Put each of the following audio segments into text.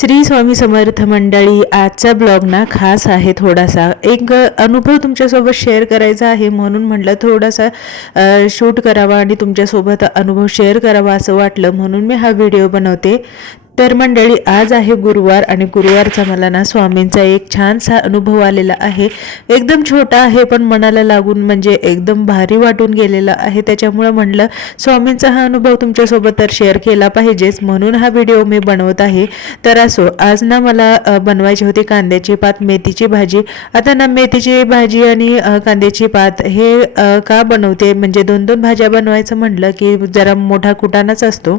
श्री स्वामी समर्थ मंडळी, आजचा ब्लॉग ना खास आहे. थोडासा एक अनुभव तुमच्यासोबत शेअर करायचा आहे, म्हणून म्हटलं थोडासा शूट करावा आणि तुमच्यासोबत अनुभव शेअर करावा असं वाटलं, म्हणून मी हा व्हिडिओ बनवते. तर मंडळी, आज आहे गुरुवार आणि गुरुवारचा मला ना स्वामींचा एक छानसा अनुभव आलेला आहे. एकदम छोटा आहे पण मनाला लागून म्हणजे एकदम भारी वाटून गेलेला आहे. त्याच्यामुळं म्हटलं स्वामींचा हा अनुभव तुमच्यासोबत तर शेअर केला पाहिजेच, म्हणून हा व्हिडिओ मी बनवत आहे. तर असो, आज ना मला बनवायची होती कांद्याची पात, मेथीची भाजी. आता ना मेथीची भाजी आणि कांद्याची पात हे का बनवते, म्हणजे दोन दोन भाज्या बनवायचं म्हटलं की जरा मोठा कुटाणाच असतो.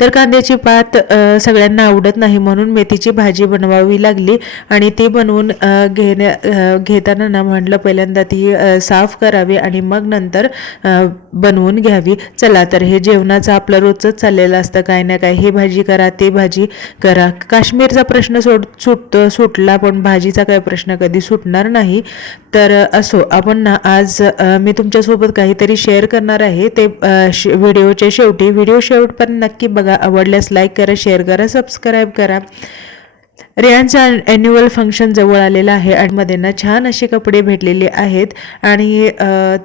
तर कांद्याची पात सगळ्यांना आवडत नाही, म्हणून मेथीची भाजी बनवावी लागली. आणि ती बनवून घेताना ना म्हटलं पहिल्यांदा ती साफ करावी आणि मग नंतर बनवून घ्यावी. चला, तर हे जेवणाचं आपलं रोजच चाललेलं असतं, काय ना काय, हे भाजी करा ते भाजी करा. काश्मीरचा प्रश्न सुटला पण भाजीचा काय प्रश्न कधी सुटणार नाही. तर असो, आपण ना आज मी तुमच्यासोबत काहीतरी शेअर करणार आहे. ते व्हिडिओच्या शेवटी, व्हिडिओ शेवटपर्यंत नक्की बघा. आवडल्यास लाईक करा, शेअर करा, सबस्क्राईब करा. रियांचा ॲन्युअल फंक्शन जवळ आलेला आहे आणि मध्ये ना छान असे कपडे भेटलेले आहेत आणि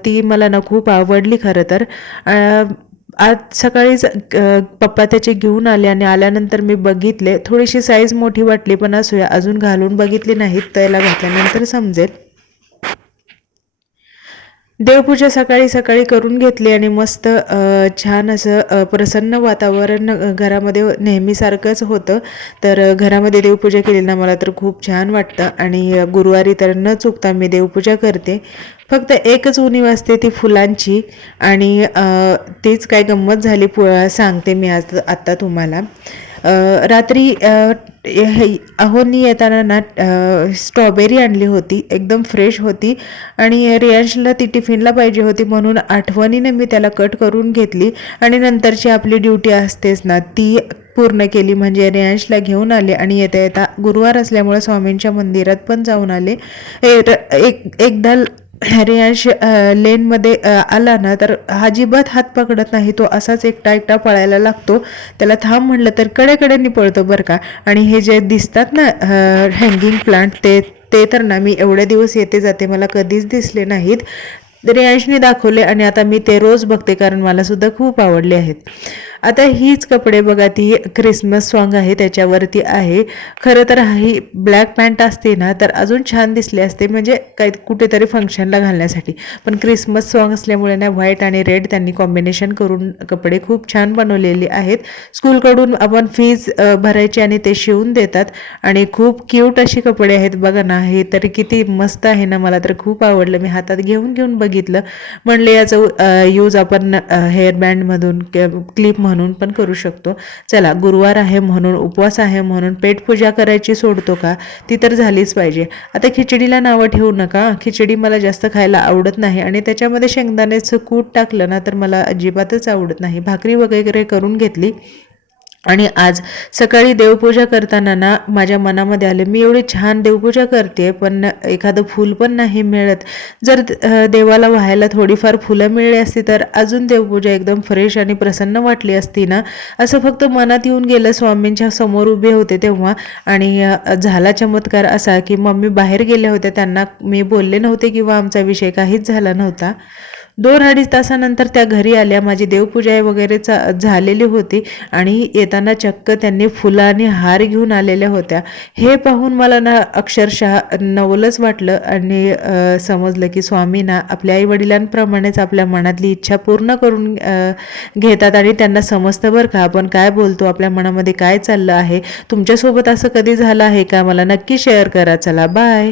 ती मला ना खूप आवडली खरं तर. आज सकाळीच पप्पा त्याचे घेऊन आले आणि आल्यानंतर मी बघितले, थोडीशी साईज मोठी वाटली, पण असूया, अजून घालून बघितली नाहीत, त्याला घातल्यानंतर समजेल. देवपूजा सकाळी सकाळी करून घेतली आणि मस्त छान असं प्रसन्न वातावरण घरामध्ये नेहमीसारखंच होतं. तर घरामध्ये देवपूजा केली ना मला तर खूप छान वाटतं. आणि गुरुवारी तर न चुकता मी देवपूजा करते. फक्त एकच उणीव असते ती फुलांची, आणि तीच काय गंमत झाली सांगते मी आज आत्ता तुम्हाला. रात्री अहोनी येताना ना स्ट्रॉबेरी आणली होती, एकदम फ्रेश होती आणि रियांशला ती टिफिनला पाहिजे होती, म्हणून आठवणीने मी त्याला कट करून घेतली आणि नंतरची आपली ड्युटी असतेच ना ती पूर्ण केली. म्हणजे रियांशला घेऊन आले आणि येता येता गुरुवार असल्यामुळे स्वामींच्या मंदिरात पण जाऊन आले. एकदा रियांश लेनमध्ये आला ना तर अजिबात हात पकडत नाही, तो असाच एकटा एकटा पळायला लागतो. त्याला थांब म्हटलं तर कडेकडेनी पळतो बरं का. आणि हे जे दिसतात ना हँगिंग प्लांट, ते तर ना मी एवढे दिवस येते जाते मला कधीच दिसले नाहीत. रियांशने दाखवले आणि आता मी ते रोज बघते, कारण मला सुद्धा खूप आवडले आहेत. आता हीच कपडे बघा, ती क्रिसमस सॉन्ग आहे त्याच्यावरती आहे. खरं तर ही ब्लॅक पॅन्ट असते ना तर अजून छान दिसले असते, म्हणजे काही कुठेतरी फंक्शनला घालण्यासाठी. पण क्रिसमस सॉन्ग असल्यामुळे ना व्हाईट आणि रेड त्यांनी कॉम्बिनेशन करून कपडे खूप छान बनवलेले आहेत. स्कूलकडून आपण फीज भरायची आणि ते शिवून देतात आणि खूप क्यूट अशी कपडे आहेत बघा ना. हे तर किती मस्त आहे ना, मला तर खूप आवडलं. मी हातात घेऊन बघितलं, म्हणले याचं यूज आपण हेअरबँडमधून क्लिप म्हणून पण करू शकतो. चला, गुरुवार आहे म्हणून, उपवास आहे म्हणून पेटपूजा करायची सोडतो का, ती तर झालीच पाहिजे. आता खिचडीला नावं ठेवू नका, खिचडी मला जास्त खायला आवडत नाही आणि त्याच्यामध्ये शेंगदाण्याचं कूट टाकलं ना तर मला अजिबातच आवडत नाही. भाकरी वगैरे करून घेतली आणि आज सकाळी देवपूजा करताना ना माझ्या मनामध्ये आले, मी एवढी छान देवपूजा करते पण एखादं फूल पण नाही मिळत. जर देवाला व्हायला थोडीफार फुलं मिळली असती तर अजून देवपूजा एकदम फ्रेश आणि प्रसन्न वाटली असती ना, असं फक्त मनात येऊन गेलं. स्वामींच्या समोर उभे होते तेव्हा, आणि झाला चमत्कार असा की मम्मी बाहेर गेल्या होत्या, त्यांना मी बोलले नव्हते किंवा आमचा विषय काहीच झाला नव्हता. 2-2.5 तासानंतर त्या घरी आल्या. माझी देवपूजा वगैरे झालेली होती आणि येताना चक्क त्यांनी फुलं आणि हार घेऊन आलेल्या होत्या. हे पाहून मला ना अक्षरशः नवलच वाटलं आणि समजलं की स्वामी ना आपल्या आईवडिलांप्रमाणेच आपल्या मनातली इच्छा पूर्ण करून घेतात आणि त्यांना समजतं बरं का आपण काय बोलतो, आपल्या मनामध्ये काय चाललं आहे. तुमच्यासोबत असं कधी झालं आहे का, मला नक्की शेअर करा. चला, बाय.